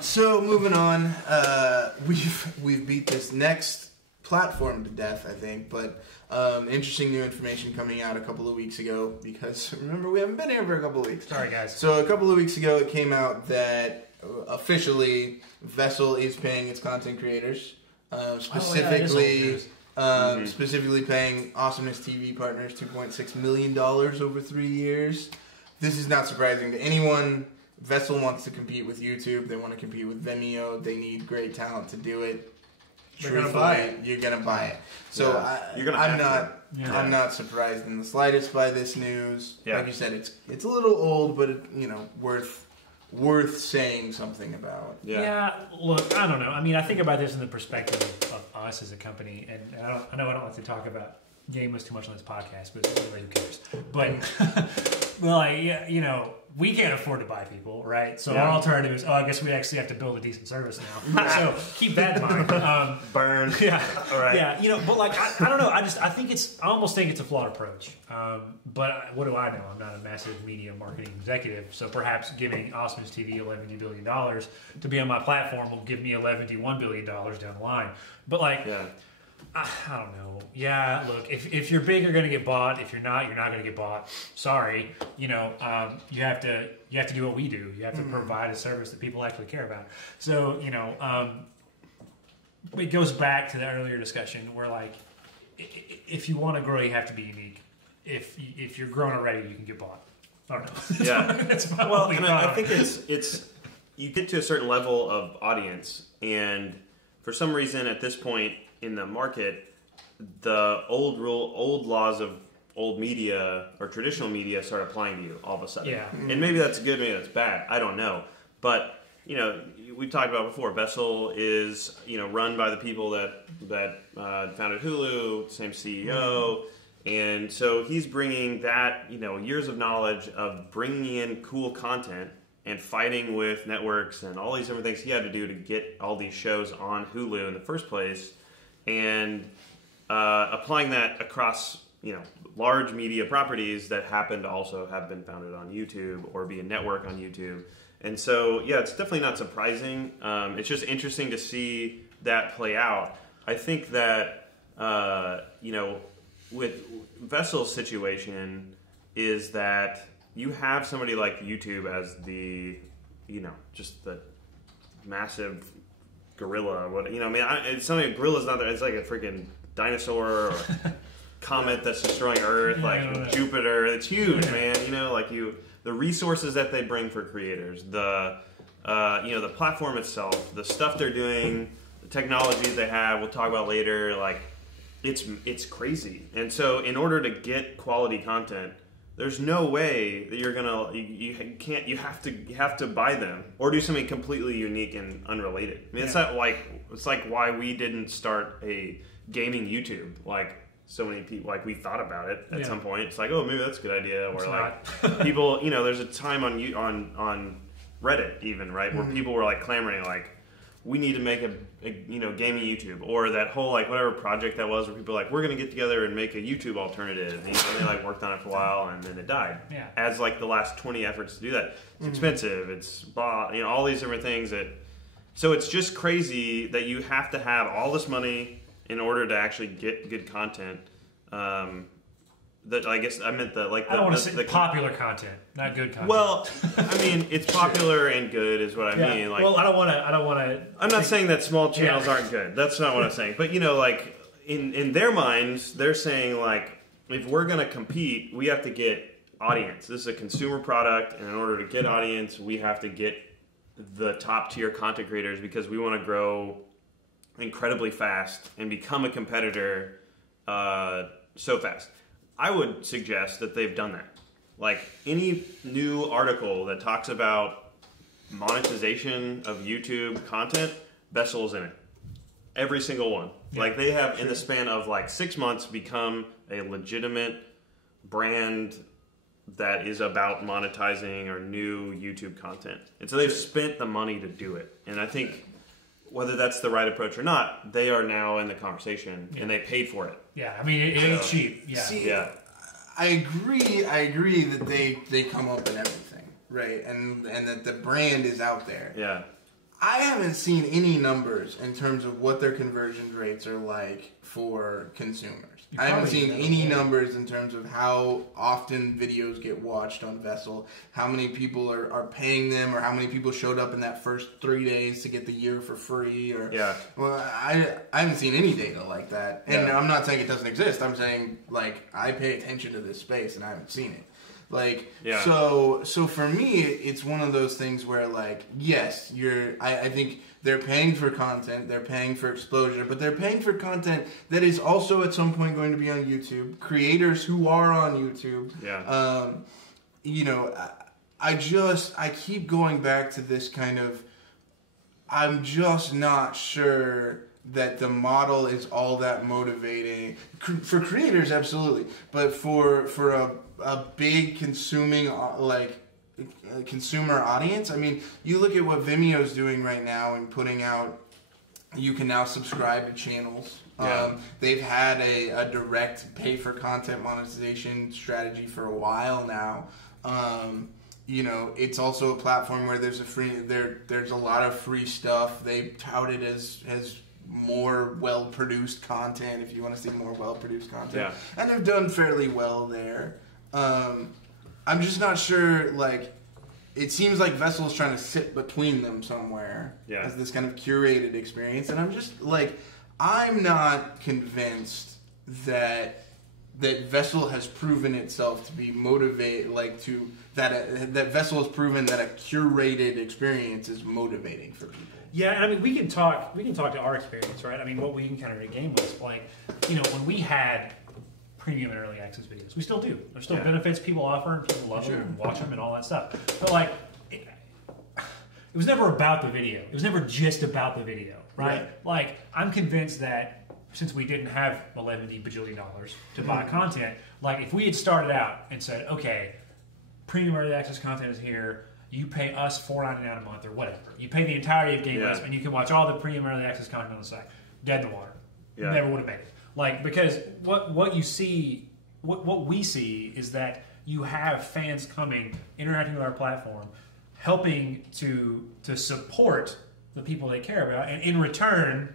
So moving on, we've beat this next platform to death, I think, but interesting new information coming out a couple of weeks ago, because remember, we haven't been here for a couple of weeks. Sorry, guys. So a couple of weeks ago, it came out that officially Vessel is paying its content creators, specifically paying AwesomenessTV partners $2.6 million over 3 years. This is not surprising to anyone. Vessel wants to compete with YouTube. They want to compete with Vimeo. They need great talent to do it. They're gonna buy it. You're gonna buy it. So yeah. I'm not surprised in the slightest by this news. Yeah. Like you said, it's a little old, but worth saying something about. Yeah. Look, I don't know. I mean, I think about this in the perspective of us as a company, and I know I don't like to talk about gamers too much on this podcast, but anyway, who cares? But well, you know, we can't afford to buy people, right? So our alternative is, I guess we actually have to build a decent service now. So keep that in mind. Burn. Yeah. All right. Yeah. You know, but like, I don't know. I almost think it's a flawed approach. But what do I know? I'm not a massive media marketing executive. So perhaps giving AwesomenessTV $11 billion to be on my platform will give me $11 billion down the line. But like, I don't know. Yeah, look, if you're big, you're going to get bought. If you're not going to get bought. Sorry. You know, you have to do what we do. You have to provide a service that people actually care about. So, you know, it goes back to the earlier discussion where, like, if you want to grow, you have to be unique. If you're grown already, you can get bought. I don't know. That's well, and I think it's you get to a certain level of audience, and for some reason at this point in the market, the old laws of old media or traditional media start applying to you all of a sudden. Yeah. And maybe that's good, maybe that's bad. I don't know. But, you know, we've talked about before, Vessel is, you know, run by the people that founded Hulu, same CEO. And so he's bringing that, you know, years of knowledge of bringing in cool content and fighting with networks and all these different things he had to do to get all these shows on Hulu in the first place, and applying that across, you know, large media properties that happen to also have been founded on YouTube or be a network on YouTube. And so, yeah, it's definitely not surprising. It's just interesting to see that play out. I think that, you know, with Vessel's situation is that you have somebody like YouTube as the, you know, just the massive gorilla. What, you know, I mean, it's something. Gorilla's not there. It's like a freaking dinosaur or comet that's destroying Earth, like Jupiter. It's huge, man. You know, like the resources that they bring for creators, the you know, the platform itself, the stuff they're doing, the technologies they have. We'll talk about later. Like, it's crazy. And so, in order to get quality content, there's no way that you're gonna you have to buy them or do something completely unique and unrelated. I mean, it's like why we didn't start a gaming YouTube, like so many people, like we thought about it at some point. It's like, oh, maybe that's a good idea. Or like people, you know, there's a time on Reddit even, right, where people were like clamoring like, we need to make a you know, gaming YouTube, or that whole like whatever project that was where people were like, we're gonna get together and make a YouTube alternative, and they like worked on it for a while and then it died. Yeah. As like the last 20 efforts to do that. It's expensive, it's you know, all these different things so it's just crazy that you have to have all this money in order to actually get good content. That I guess I meant I don't want to say popular content, not good content. Well, I mean, it's popular and good is what I mean. Like, well, I don't want to. I'm not saying that small channels aren't good. That's not what I'm saying. But you know, like in their minds, they're saying like, if we're going to compete, we have to get audience. This is a consumer product, and in order to get audience, we have to get the top tier content creators because we want to grow incredibly fast and become a competitor so fast. I would suggest that they've done that. Like, any new article that talks about monetization of YouTube content, Vessel's in it. Every single one. Yeah, like, they have, in the span of like 6 months, become a legitimate brand that is about monetizing or new YouTube content. And so they've spent the money to do it. And I think whether that's the right approach or not, they are now in the conversation and they paid for it. Yeah, I mean, it ain't cheap. Yeah. See, I agree that they come up in everything, right? And that the brand is out there. Yeah. I haven't seen any numbers in terms of what their conversion rates are like for consumers. I haven't seen any numbers in terms of how often videos get watched on Vessel, how many people are paying them, or how many people showed up in that first 3 days to get the year for free. Or well, I haven't seen any data like that. And I'm not saying it doesn't exist. I'm saying, like, I pay attention to this space and I haven't seen it. Like, so for me, it's one of those things where, like, yes, I think they're paying for content, they're paying for exposure, but they're paying for content that is also at some point going to be on YouTube. Creators who are on YouTube, you know, I keep going back to this kind of, I'm just not sure that the model is all that motivating for creators, absolutely, but for a big consuming consumer audience. I mean, you look at what Vimeo's doing right now and putting out. You can now subscribe to channels. They've had a direct pay for content monetization strategy for a while now. You know, it's also a platform where there's there's a lot of free stuff. They tout it as more well-produced content, if you want to see more well-produced content. And they've done fairly well there. I'm just not sure, like, it seems like Vessel's trying to sit between them somewhere as this kind of curated experience, and I'm just, like, I'm not convinced that Vessel has proven itself to be motivated, like, that Vessel has proven that a curated experience is motivating for people. Yeah, and I mean, we can talk to our experience, right? I mean, what we encountered at Game was, like, you know, when we had premium and early access videos, we still do. There's still benefits people offer, and people love them and watch them and all that stuff. But, like, it was never about the video. It was never just about the video, right? Like, I'm convinced that since we didn't have $11 bajillion to buy content, like, if we had started out and said, okay, premium early access content is here, you pay us $4.99 a month or whatever. You pay the entirety of Game Pass, and you can watch all the premium early access content on the site. Dead in the water. Never would have made it. Like, because what you see, what we see is that you have fans coming, interacting with our platform, helping to support the people they care about, and in return,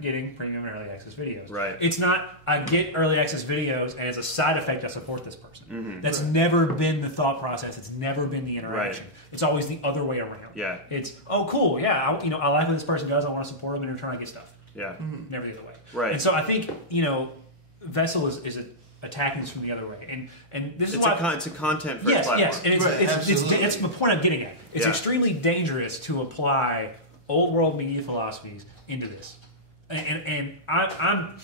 getting premium and early access videos. Right. It's not, I get early access videos, and as a side effect, I support this person. That's never been the thought process. It's never been the interaction. It's always the other way around. It's, oh, cool, I like what this person does. I want to support them, and they're trying to get stuff. Never the other way. Right. And so I think, you know, Vessel is attacking this from the other way. And this is why... It's a content first platform. Yes, and it's the point I'm getting at. It's extremely dangerous to apply old world media philosophies into this. And I'm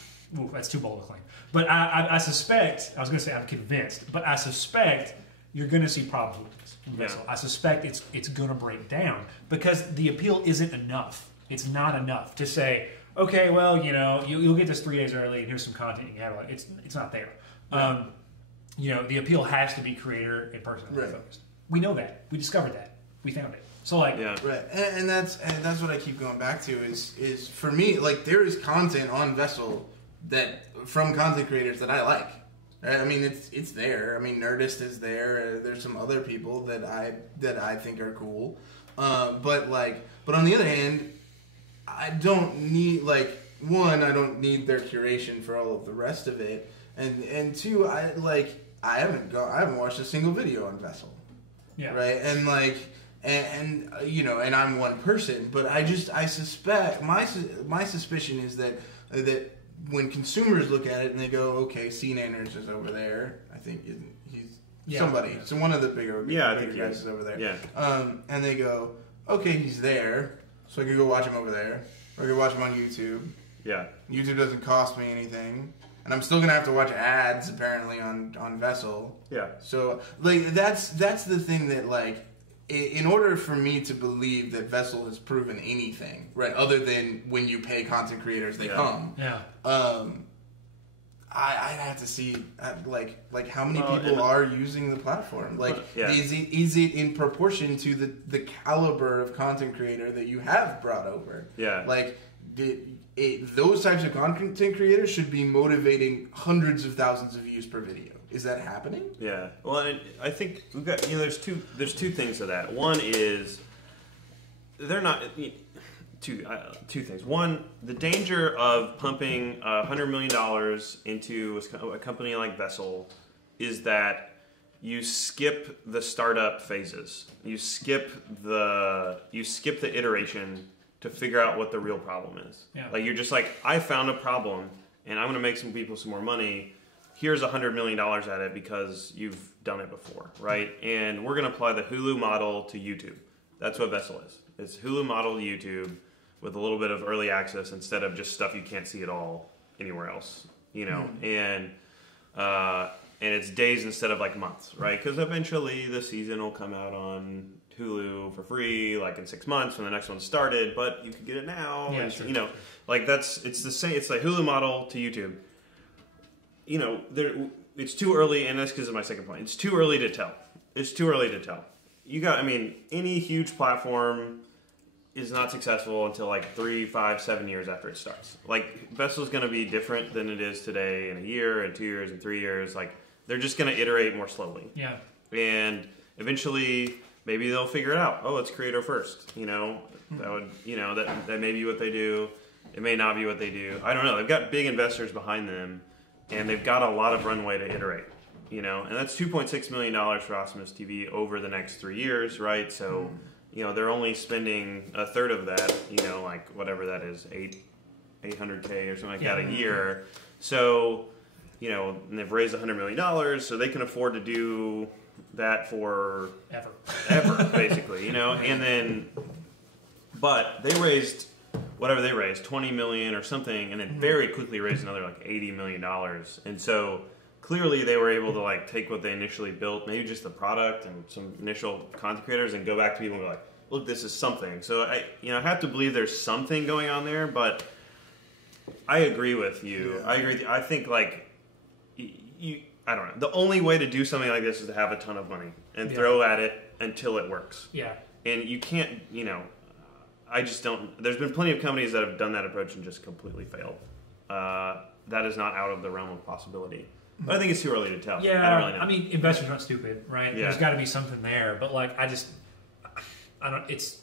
that's too bold a claim. But I suspect, I was going to say I'm convinced, but I suspect you're going to see problems with this from Vessel. I suspect it's going to break down because the appeal isn't enough. It's not enough to say, okay, well, you know, you'll get this 3 days early and here's some content you can have. It's not there. You know, the appeal has to be creator and personal focused. We know that. We discovered that. We found it. So, like, and that's what I keep going back to is for me, like, there is content on Vessel that from content creators that I like. I mean, it's there. I mean, Nerdist is there. There's some other people that I think are cool. But on the other hand, I don't need, like, one, I don't need their curation for all of the rest of it, and two, I haven't watched a single video on Vessel. Right, and like. And you know, and I'm one person, but I suspect my suspicion is that when consumers look at it and they go, okay, C Nanners is over there. I think he's somebody. So one of the bigger guys is over there. And they go, okay, he's there, so I can go watch him over there, or I can watch him on YouTube. YouTube doesn't cost me anything. And I'm still gonna have to watch ads apparently on Vessel. So like that's the thing that, like, in order for me to believe that Vessel has proven anything, right, other than when you pay content creators, they come. I have to see like how many people are using the platform. Like, is it in proportion to the caliber of content creator that you have brought over? Like, those types of content creators should be motivating hundreds of thousands of views per video. Is that happening? Well, I think we've got, you know, there's two things to that. One is they're not. two things. One, the danger of pumping $100 million into a company like Vessel is that you skip the startup phases. You skip the iteration to figure out what the real problem is. Yeah. Like you're just like, I found a problem and I'm going to make some people some more money. Here's $100 million at it because you've done it before, right? And we're going to apply the Hulu model to YouTube. That's what Vessel is. It's Hulu model to YouTube with a little bit of early access instead of just stuff you can't see at all anywhere else, you know? And it's days instead of like months, right? Because eventually the season will come out on Hulu for free, like in 6 months when the next one started, but you can get it now. Yeah, and, sure. You know, like it's the same. It's like Hulu model to YouTube. You know, it's too early, and that's because of my second point. It's too early to tell. It's too early to tell. Any huge platform is not successful until like 3, 5, 7 years after it starts. Like Vessel's going to be different than it is today in a year, and 2 years, and 3 years. Like they're just going to iterate more slowly. Yeah. And eventually, maybe they'll figure it out. Oh, it's creator first. You know, that may be what they do. It may not be what they do. I don't know. They've got big investors behind them, and they've got a lot of runway to iterate. You know, and that's $2.6 million for AwesomenessTV over the next 3 years, right? So, you know, they're only spending a third of that, you know, like whatever that is, $800K or something like that a year. So, you know, and they've raised $100 million, so they can afford to do that for ever, basically, you know. And then, but they raised whatever they raised, 20 million or something, and then very quickly raised another like $80 million. And so clearly they were able to like take what they initially built, maybe just the product and some initial content creators, and go back to people and be like, look, this is something. So I have to believe there's something going on there, but I agree with you. Yeah. I agree with you. I think like I don't know. The only way to do something like this is to have a ton of money and throw at it until it works. Yeah. And you can't, you know, I just don't. There's been plenty of companies that have done that approach and just completely failed. That is not out of the realm of possibility. But I think it's too early to tell. Yeah, I don't really know. I mean, investors aren't stupid, right? Yeah. There's got to be something there. But like, I don't. It's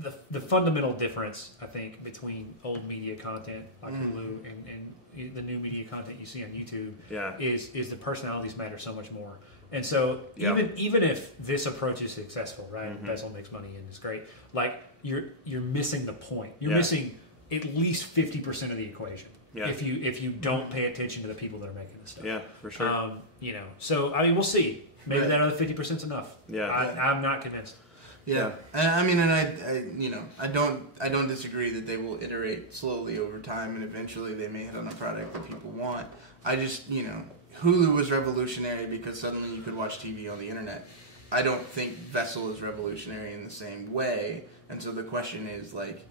the fundamental difference, I think, between old media content like Hulu and the new media content you see on YouTube. Yeah. Is the personalities matter so much more. And so even if this approach is successful, right? Vessel makes money and it's great. Like you're missing the point. You're missing at least 50% of the equation. Yeah. If you don't pay attention to the people that are making this stuff. Yeah, for sure. You know, so I mean, we'll see. Maybe that other 50% is enough. Yeah. I'm not convinced. Yeah, I mean, and I don't disagree that they will iterate slowly over time, and eventually they may hit on a product that people want. I just, you know, Hulu was revolutionary because suddenly you could watch TV on the internet. I don't think Vessel is revolutionary in the same way, and so the question is like,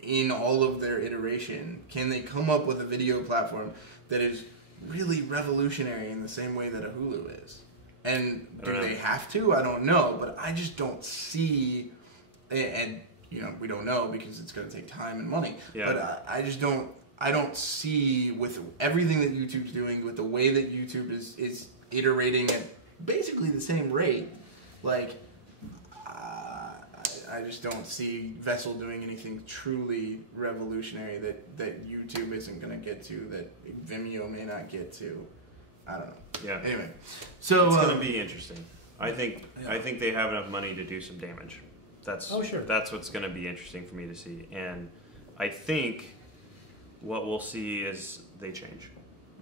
in all of their iteration, can they come up with a video platform that is really revolutionary in the same way that a Hulu is? And do they have to? I don't know, but I just don't see, and you know, we don't know because it's going to take time and money. Yeah. But I just don't. I don't see, with everything that YouTube's doing, with the way that YouTube is iterating at basically the same rate, like I just don't see Vessel doing anything truly revolutionary that YouTube isn't going to get to, that Vimeo may not get to. I don't know. Yeah. Anyway, so it's going to be interesting. I think they have enough money to do some damage. That's what's going to be interesting for me to see, and I think what we'll see is they change.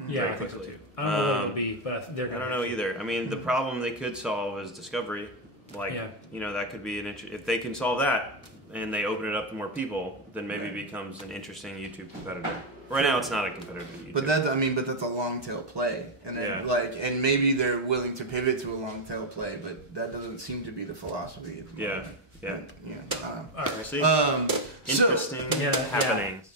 Yeah, very quickly. I don't know what it'll be, but they're. I don't know either. I mean, the problem they could solve is discovery. Like, you know, that could be if they can solve that and they open it up to more people, then maybe it becomes an interesting YouTube competitor. Right now, it's not a competitor to YouTube. But that's a long tail play, and then and maybe they're willing to pivot to a long tail play, but that doesn't seem to be the philosophy. Yeah. But, you know, all right. See, interesting happenings.